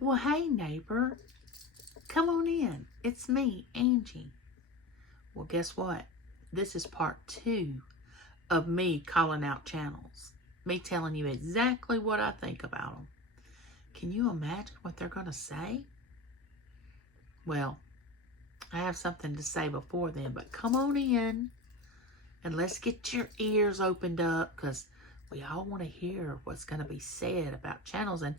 Well, hey, neighbor. Come on in. It's me, Angie. Well, guess what? This is part 2 of me calling out channels. Me telling you exactly what I think about them. Can you imagine what they're going to say? Well, I have something to say before then, but come on in and let's get your ears opened up, because we all want to hear what's going to be said about channels. And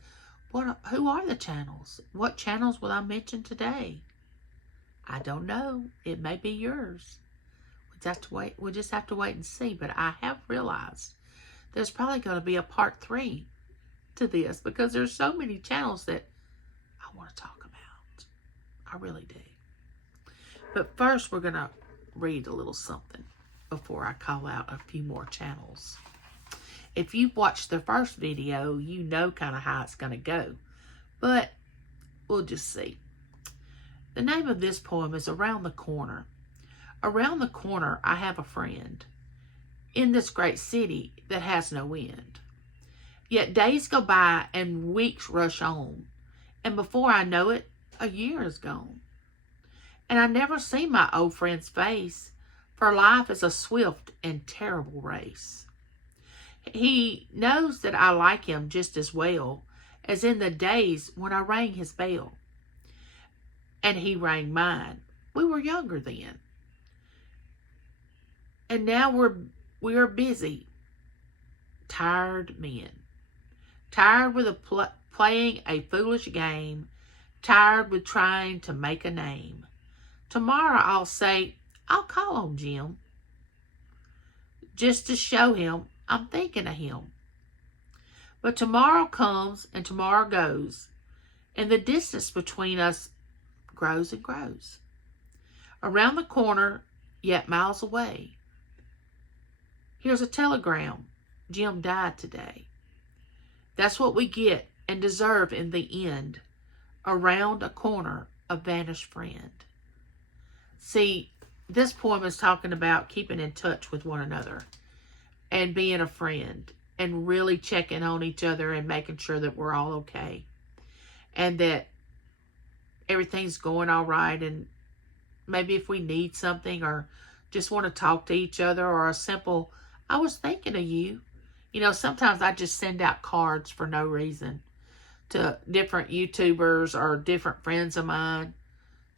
who are the channels? What channels will I mention today? I don't know. It may be yours. We'll just have to wait and see. But I have realized there's probably going to be a part 3 to this, because there's so many channels that I want to talk about. I really do. But first, we're going to read a little something before I call out a few more channels. If you've watched the first video, you know kind of how it's going to go. But we'll just see. The name of this poem is Around the Corner. Around the corner, I have a friend in this great city that has no end. Yet days go by and weeks rush on. And before I know it, a year is gone. And I never see my old friend's face, for life is a swift and terrible race. He knows that I like him just as well as in the days when I rang his bell. And he rang mine. We were younger then. And now we are busy, tired men. Tired with playing a foolish game. Tired with trying to make a name. Tomorrow I'll say, I'll call on Jim, just to show him I'm thinking of him. But tomorrow comes and tomorrow goes, and the distance between us grows and grows. Around the corner, yet miles away, here's a telegram. Jim died today. That's what we get and deserve in the end. Around a corner, a vanished friend. See, this poem is talking about keeping in touch with one another and being a friend and really checking on each other and making sure that we're all okay and that everything's going all right. And maybe if we need something or just want to talk to each other, or a simple, I was thinking of you. You know, sometimes I just send out cards for no reason to different YouTubers or different friends of mine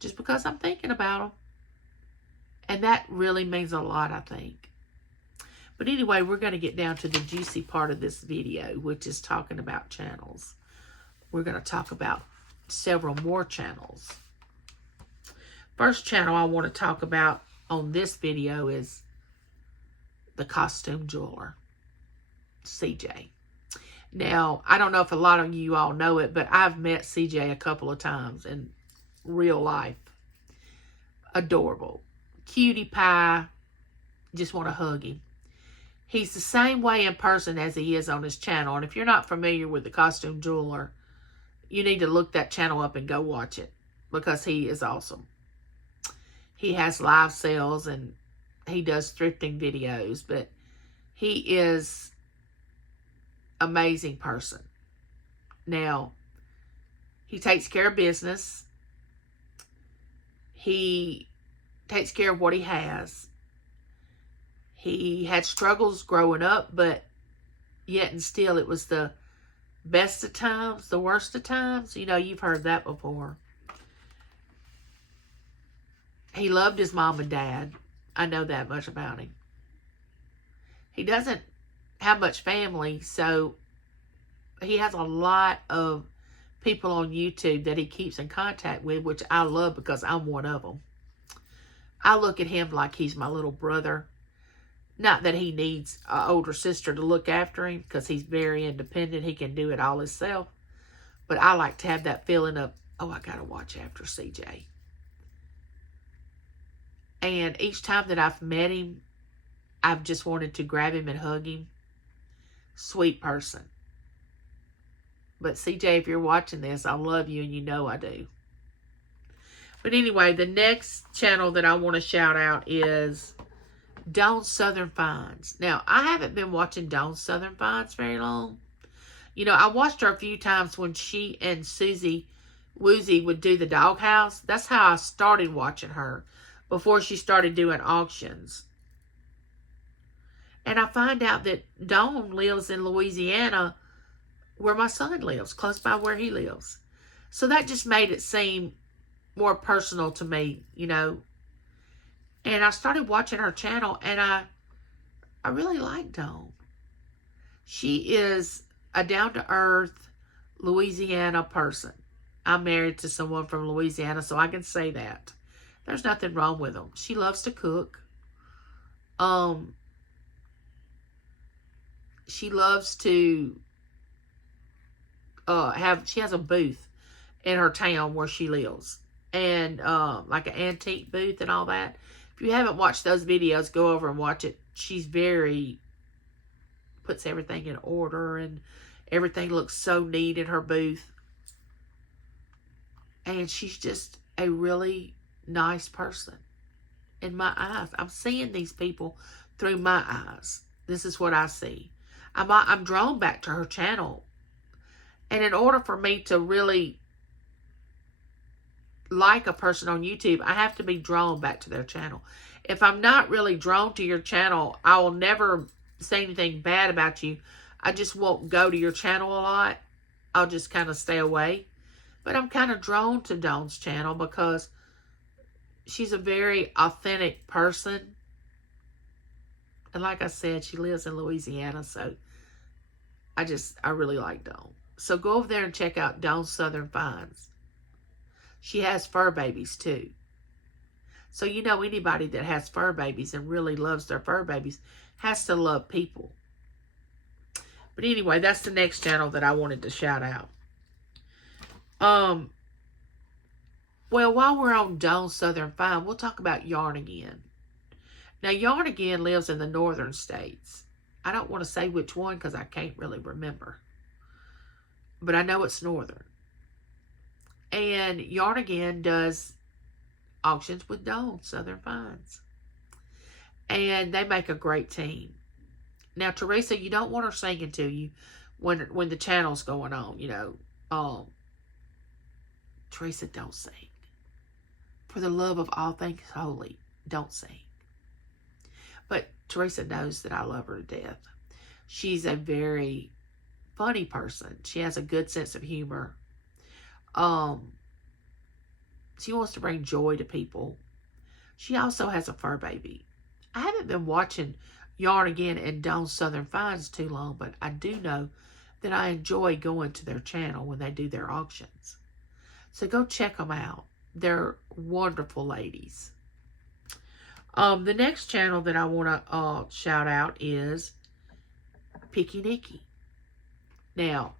just because I'm thinking about them. And that really means a lot, I think. But anyway, we're going to get down to the juicy part of this video, which is talking about channels. We're going to talk about several more channels. First channel I want to talk about on this video is the costume jeweler, CJ. Now, I don't know if a lot of you all know it, but I've met CJ a couple of times in real life. Adorable. Cutie pie. Just want to hug him. He's the same way in person as he is on his channel. And if you're not familiar with the costume jeweler, you need to look that channel up and go watch it, because he is awesome. He has live sales and he does thrifting videos, but he is an amazing person. Now, he takes care of business. He takes care of what he has. He had struggles growing up, but yet and still it was the best of times, the worst of times. You know, you've heard that before. He loved his mom and dad. I know that much about him. He doesn't have much family, so he has a lot of people on YouTube that he keeps in contact with, which I love because I'm one of them. I look at him like he's my little brother. Not that he needs an older sister to look after him, because he's very independent. He can do it all himself. But I like to have that feeling of, oh, I got to watch after CJ. And each time that I've met him, I've just wanted to grab him and hug him. Sweet person. But CJ, if you're watching this, I love you and you know I do. But anyway, the next channel that I want to shout out is Dawn Southern Finds. Now, I haven't been watching Dawn Southern Finds very long. You know, I watched her a few times when she and Susie Woozy would do the doghouse. That's how I started watching her before she started doing auctions. And I find out that Dawn lives in Louisiana where my son lives, close by where he lives. So that just made it seem more personal to me, you know. And I started watching her channel, and I really like Dawn. She is a down-to-earth Louisiana person. I'm married to someone from Louisiana, so I can say that. There's nothing wrong with them. She loves to cook. She loves to she has a booth in her town where she lives. And like an antique booth and all that. If you haven't watched those videos, go over and watch it. She's puts everything in order, and everything looks so neat in her booth. And she's just a really nice person in my eyes. I'm seeing these people through my eyes. This is what I see. I'm drawn back to her channel. And in order for me to really like a person on YouTube, I have to be drawn back to their channel. If I'm not really drawn to your channel, I will never say anything bad about you. I just won't go to your channel a lot. I'll just kind of stay away. But I'm kind of drawn to Dawn's channel because she's a very authentic person. And like I said, she lives in Louisiana, so I really like Dawn. So go over there and check out Dawn Southern Finds. She has fur babies too. So you know, anybody that has fur babies and really loves their fur babies has to love people. But anyway, that's the next channel that I wanted to shout out. Well, while we're on Dawn Southern Find, we'll talk about Yarn Again. Now, Yarn Again lives in the northern states. I don't want to say which one because I can't really remember. But I know it's northern. And Yarn Again does auctions with Dawn Southern Finds. And they make a great team. Now, Teresa, you don't want her singing to you when the channel's going on, you know. Teresa, don't sing. For the love of all things holy, don't sing. But Teresa knows that I love her to death. She's a very funny person. She has a good sense of humor. She wants to bring joy to people. She also has a fur baby. I haven't been watching Yarn Again and Dawn Southern Finds too long, but I do know that I enjoy going to their channel when they do their auctions. So go check them out. They're wonderful ladies. The next channel that I want to shout out is Picky Nikki. Now,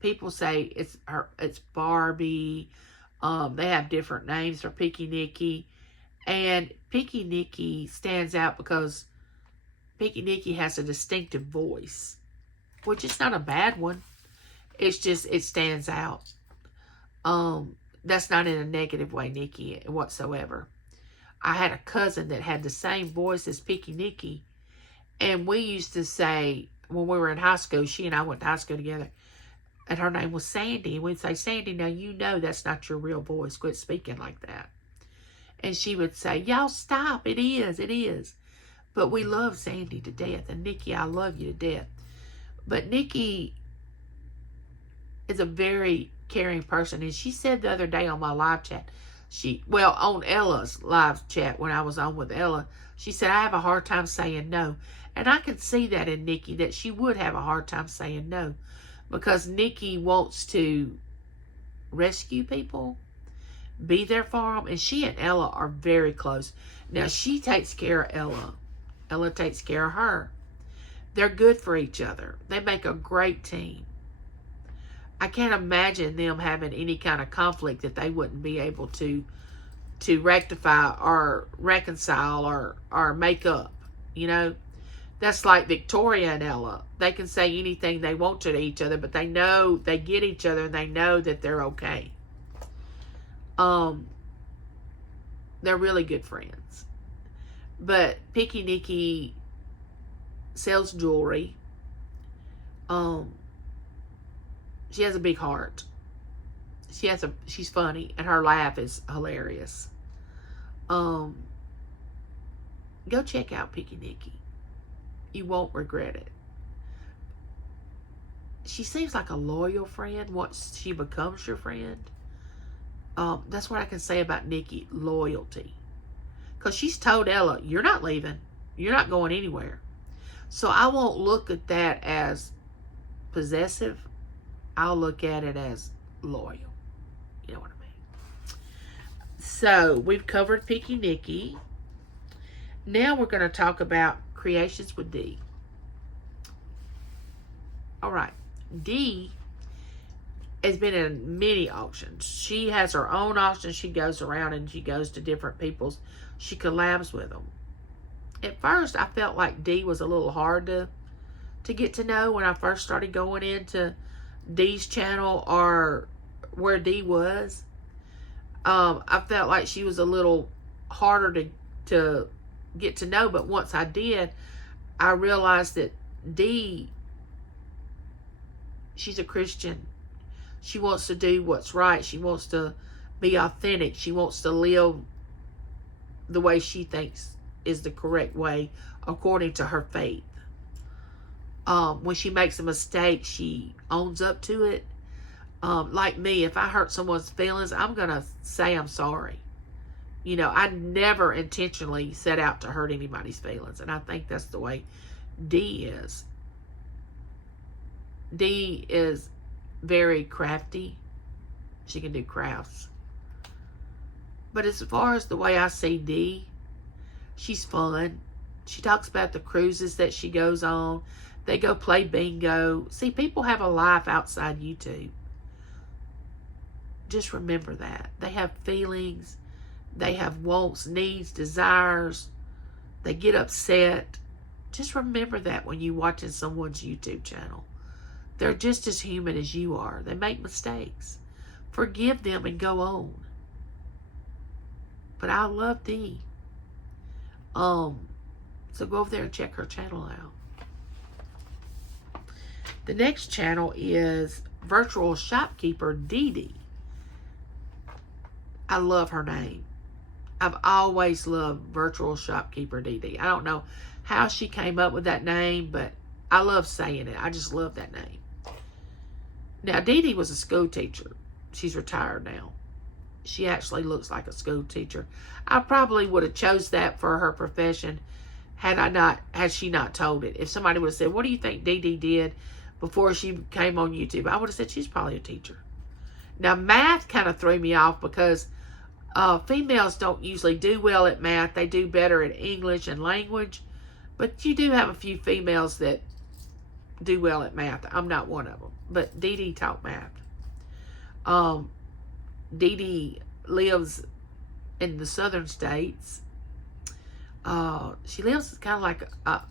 people say it's Barbie. They have different names for Picky Nikki. And Picky Nikki stands out because Picky Nikki has a distinctive voice, which is not a bad one. It's just, it stands out. That's not in a negative way, Nikki, whatsoever. I had a cousin that had the same voice as Picky Nikki. And we used to say, when we were in high school, she and I went to high school together, and her name was Sandy. And we'd say, Sandy, now you know that's not your real voice. Quit speaking like that. And she would say, y'all stop. It is. It is. But we love Sandy to death. And Nikki, I love you to death. But Nikki is a very caring person. And she said the other day on my live chat, on Ella's live chat when I was on with Ella, she said, I have a hard time saying no. And I can see that in Nikki, that she would have a hard time saying no. Because Nikki wants to rescue people, be there for them. And she and Ella are very close. Now, she takes care of Ella. Ella takes care of her. They're good for each other. They make a great team. I can't imagine them having any kind of conflict that they wouldn't be able to rectify or reconcile or make up. You know, that's like Victoria and Ella. They can say anything they want to each other, but they know they get each other and they know that they're okay. They're really good friends. But Picky Nikki sells jewelry. she has a big heart. She's funny, and her laugh is hilarious. Go check out Picky Nikki. You won't regret it. She seems like a loyal friend once she becomes your friend. That's what I can say about Nikki. Loyalty. Because she's told Ella, you're not leaving. You're not going anywhere. So I won't look at that as possessive. I'll look at it as loyal. You know what I mean? So we've covered Picky Nikki. Now we're going to talk about Creations with Dee. All right. Dee has been in many auctions. She has her own auction. She goes around and she goes to different people's. She collabs with them. At first, I felt like Dee was a little hard to get to know when I first started going into Dee's channel or where Dee was. I felt like she was a little harder to get to know, but once I did, I realized that Dee, she's a Christian. She wants to do what's right. She wants to be authentic. She wants to live the way she thinks is the correct way according to her faith. When she makes a mistake, she owns up to it. Like me, if I hurt someone's feelings, I'm going to say I'm sorry. You know, I never intentionally set out to hurt anybody's feelings. And I think that's the way Dee is. Dee is very crafty. She can do crafts. But as far as the way I see Dee, she's fun. She talks about the cruises that she goes on. They go play bingo. See, people have a life outside YouTube. Just remember that. They have feelings. They have wants, needs, desires. They get upset. Just remember that when you're watching someone's YouTube channel. They're just as human as you are. They make mistakes. Forgive them and go on. But I love Dee. So go over there and check her channel out. The next channel is Virtual Shopkeeper DeeDee. I love her name. I've always loved Virtual Shopkeeper DeeDee. I don't know how she came up with that name, but I love saying it. I just love that name. Now, DeeDee was a school teacher. She's retired now. She actually looks like a school teacher. I probably would have chose that for her profession had she not told it. If somebody would have said, what do you think DeeDee did before she came on YouTube? I would have said she's probably a teacher. Now, math kind of threw me off because females don't usually do well at math. They do better at English and language. But you do have a few females that do well at math. I'm not one of them. But DeeDee taught math. DeeDee lives in the southern states. She lives kind of like a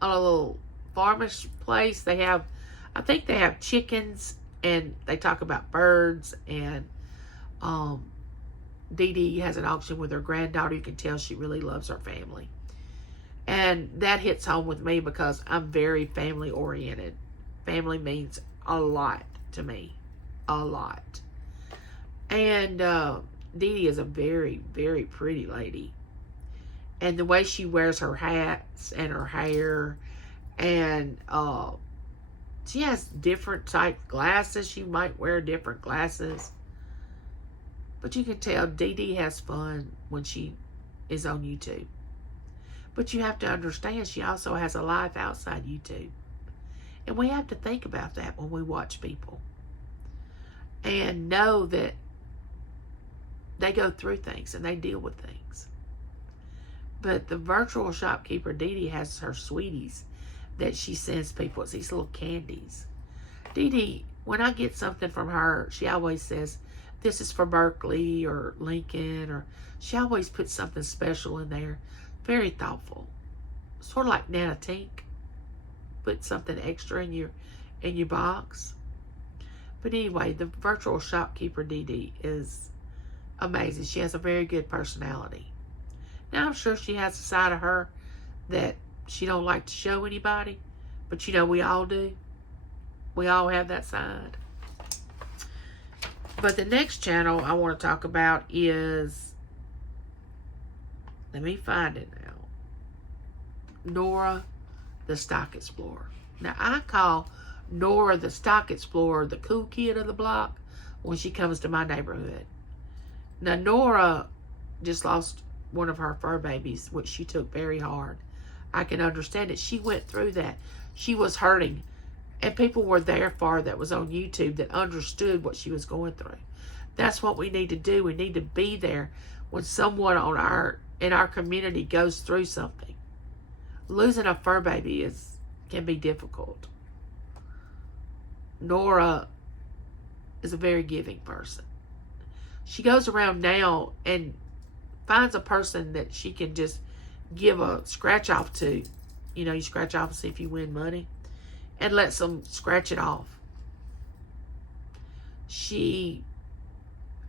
little farmish place. I think they have chickens, and they talk about birds, and DeeDee has an auction with her granddaughter. You can tell she really loves her family. And that hits home with me because I'm very family oriented. Family means a lot to me. A lot. And DeeDee is a very, very pretty lady. And the way she wears her hats and her hair, and she has different type glasses. She might wear different glasses. But you can tell DeeDee has fun when she is on YouTube. But you have to understand she also has a life outside YouTube. And we have to think about that when we watch people. And know that they go through things and they deal with things. But the Virtual Shopkeeper DeeDee has her sweeties that she sends people. It's these little candies. DeeDee, when I get something from her, she always says, this is for Berkeley or Lincoln, or she always puts something special in there. Very thoughtful. Sort of like Nana Tink. Put something extra in your box. But anyway, the Virtual Shopkeeper DeeDee is amazing. She has a very good personality. Now, I'm sure she has a side of her that she don't like to show anybody. But, you know, we all do. We all have that side. But the next channel I want to talk about is, let me find it now, Nora the Stock Explorer. Now, I call Nora the Stock Explorer the cool kid of the block when she comes to my neighborhood. Now, Nora just lost one of her fur babies, which she took very hard. I can understand it. She went through that. She was hurting. And people were there for her that was on YouTube that understood what she was going through. That's what we need to do. We need to be there when someone in our community goes through something. Losing a fur baby can be difficult. Nora is a very giving person. She goes around now and finds a person that she can just give a scratch off to. You know, you scratch off and see if you win money. And lets them scratch it off. She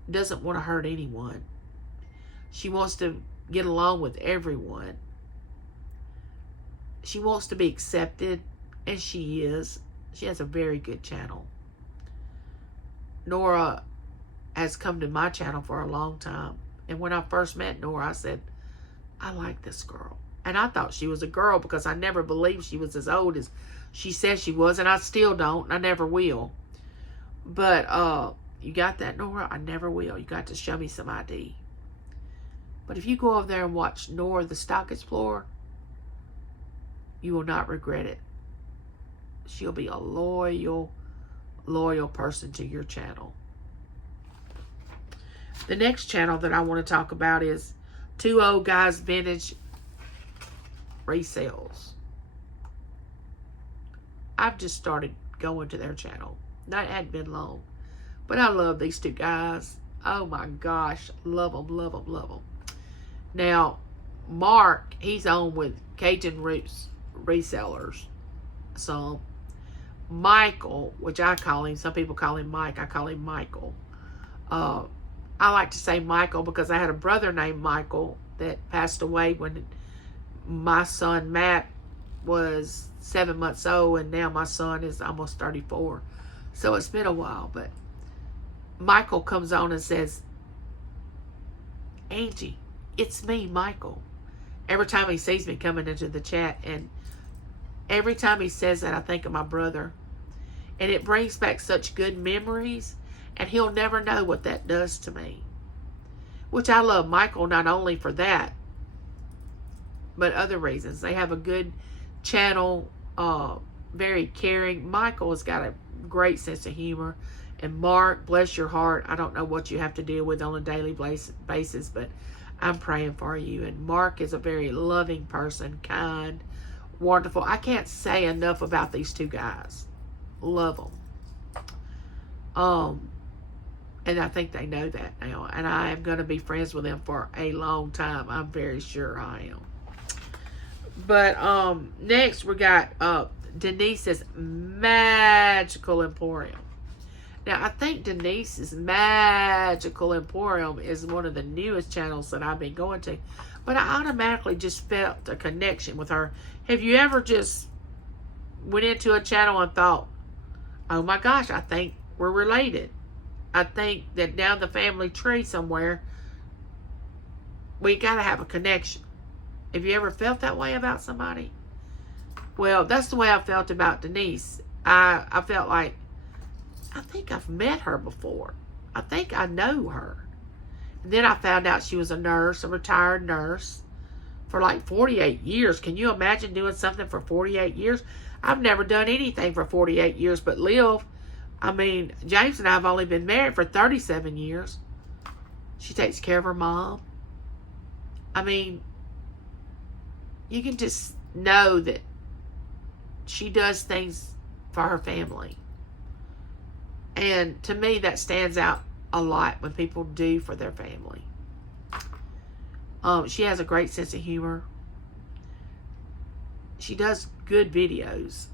doesn't want to hurt anyone. She wants to get along with everyone. She wants to be accepted, and she is. She has a very good channel. Nora has come to my channel for a long time. And when I first met Nora, I said, I like this girl. And I thought she was a girl because I never believed she was as old as she said she was. And I still don't. And I never will. But you got that, Nora? I never will. You got to show me some ID. But if you go over there and watch Nora the Stock Explorer, you will not regret it. She'll be a loyal person to your channel. The next channel that I want to talk about is Two Old Guys Vintage Resales. I've just started going to their channel. That hadn't been long. But I love these two guys. Oh my gosh. Love them, love them, love them. Now, Mark, he's on with Cajun Roots Resellers. So, Michael, which I call him, some people call him Mike, I call him Michael. I like to say Michael because I had a brother named Michael that passed away when my son Matt was 7 months old, and now my son is almost 34. So it's been a while, but Michael comes on and says, Angie, it's me, Michael. Every time he sees me coming into the chat, and every time he says that, I think of my brother. And it brings back such good memories, and he'll never know what that does to me. Which I love Michael not only for that, but other reasons. They have a good channel, very caring. Michael has got a great sense of humor. And Mark, bless your heart, I don't know what you have to deal with on a daily basis, but I'm praying for you. And Mark is a very loving person, kind, wonderful. I can't say enough about these two guys. Love them. And I think they know that now. And I am going to be friends with them for a long time. I'm very sure I am. But next we got Denises Magical Emporium. Now, I think Denise's Magical Emporium is one of the newest channels that I've been going to. But I automatically just felt a connection with her. Have you ever just went into a channel and thought, oh my gosh, I think we're related. I think that down the family tree somewhere, we got to have a connection. Have you ever felt that way about somebody? Well, that's the way I felt about Denise. I felt like, I think I've met her before. I think I know her. And then I found out she was a nurse, a retired nurse, for like 48 years. Can you imagine doing something for 48 years? I've never done anything for 48 years but live. I mean, James and I have only been married for 37 years. She takes care of her mom. I mean, you can just know that she does things for her family. And to me, that stands out a lot when people do for their family. She has a great sense of humor. She does good videos.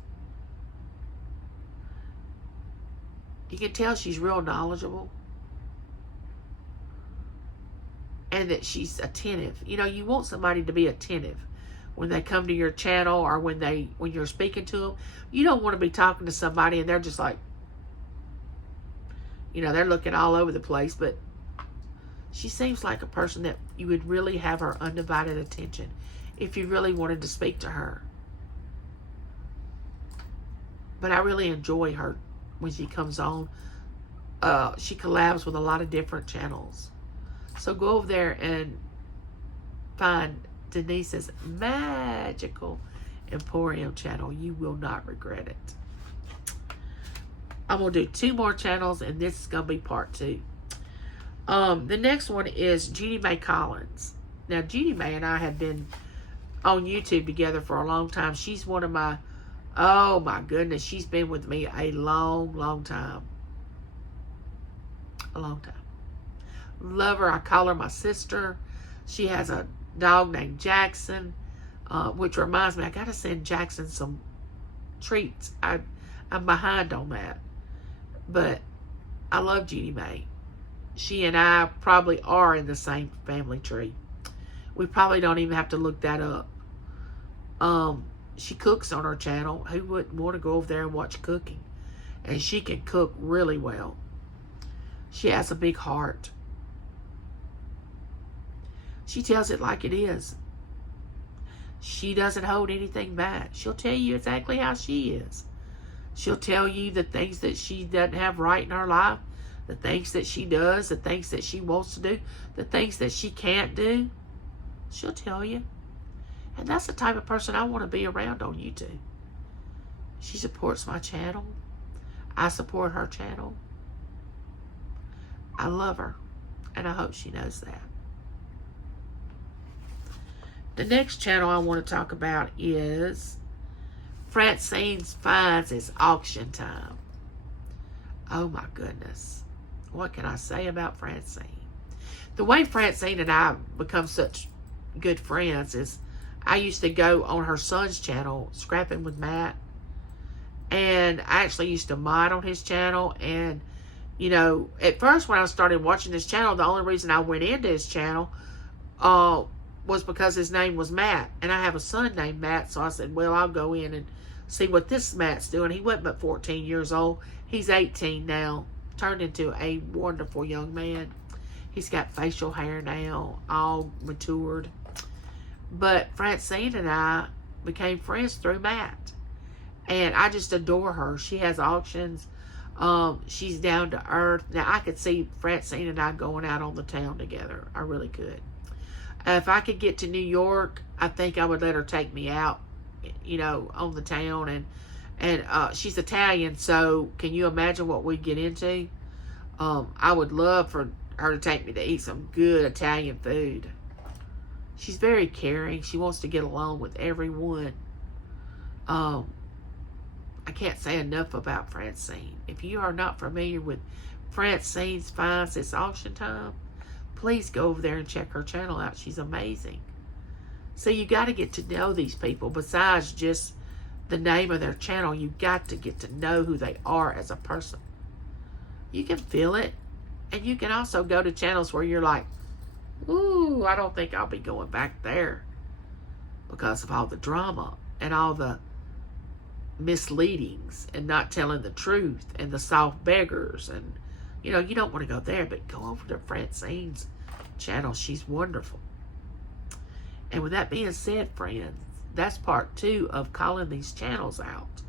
You can tell she's real knowledgeable. And that she's attentive. You know, you want somebody to be attentive when they come to your channel or when you're speaking to them. You don't want to be talking to somebody and they're just like, You know, they're looking all over the place, but she seems like a person that you would really have her undivided attention if you really wanted to speak to her. But I really enjoy her when she comes on. She collabs with a lot of different channels. So go over there and find Denise's magical Emporium channel. You will not regret it. I'm going to do 2 more channels, and this is going to be part 2. The next one is Judy May Collins. Now, Judy May and I have been on YouTube together for a long time. She's one of my, oh my goodness, she's been with me a long, long time. A long time. Love her. I call her my sister. She has a dog named Jackson, which reminds me, I got to send Jackson some treats. I'm behind on that. But I love Judy May. She and I probably are in the same family tree. We probably don't even have to look that up. She cooks on her channel. Who wouldn't want to go over there and watch cooking? And she can cook really well. She has a big heart. She tells it like it is. She doesn't hold anything back. She'll tell you exactly how she is. She'll tell you the things that she doesn't have right in her life, the things that she does, the things that she wants to do, the things that she can't do. She'll tell you. And that's the type of person I want to be around on YouTube. She supports my channel. I support her channel. I love her. And I hope she knows that. The next channel I want to talk about is Francine Finds. It's auction time. Oh my goodness. What can I say about Francine? The way Francine and I become such good friends is I used to go on her son's channel, Scrapping with Matt. And I actually used to mod on his channel. And, you know, at first when I started watching his channel, the only reason I went into his channel was because his name was Matt. And I have a son named Matt. So I said, well, I'll go in and see what this Matt's doing. He wasn't but 14 years old. He's 18 now. Turned into a wonderful young man. He's got facial hair now, all matured. But Francine and I became friends through Matt. And I just adore her. She has auctions. She's down to earth. Now, I could see Francine and I going out on the town together. I really could. If I could get to New York, I think I would let her take me out, you know, on the town. And she's Italian, so can you imagine what we'd get into? I would love for her to take me to eat some good Italian food. She's very caring. She wants to get along with everyone. I can't say enough about Francine. If you are not familiar with Francine Finds, it's auction time, please go over there and check her channel out. She's amazing. So you got to get to know these people. Besides just the name of their channel, you got to get to know who they are as a person. You can feel it. And you can also go to channels where you're like, ooh, I don't think I'll be going back there because of all the drama and all the misleadings and not telling the truth and the soft beggars. And, you know, you don't want to go there, but go over to Francine's channel. She's wonderful. And with that being said, friends, that's part 2 of calling these channels out.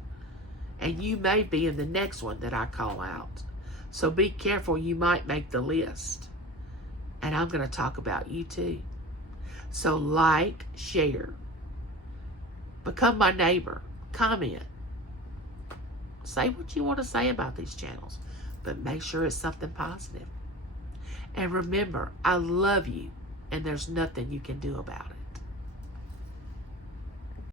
And you may be in the next one that I call out. So be careful, you might make the list. And I'm going to talk about you too. So like, share. Become my neighbor. Comment. Say what you want to say about these channels. But make sure it's something positive. And remember, I love you. And there's nothing you can do about it.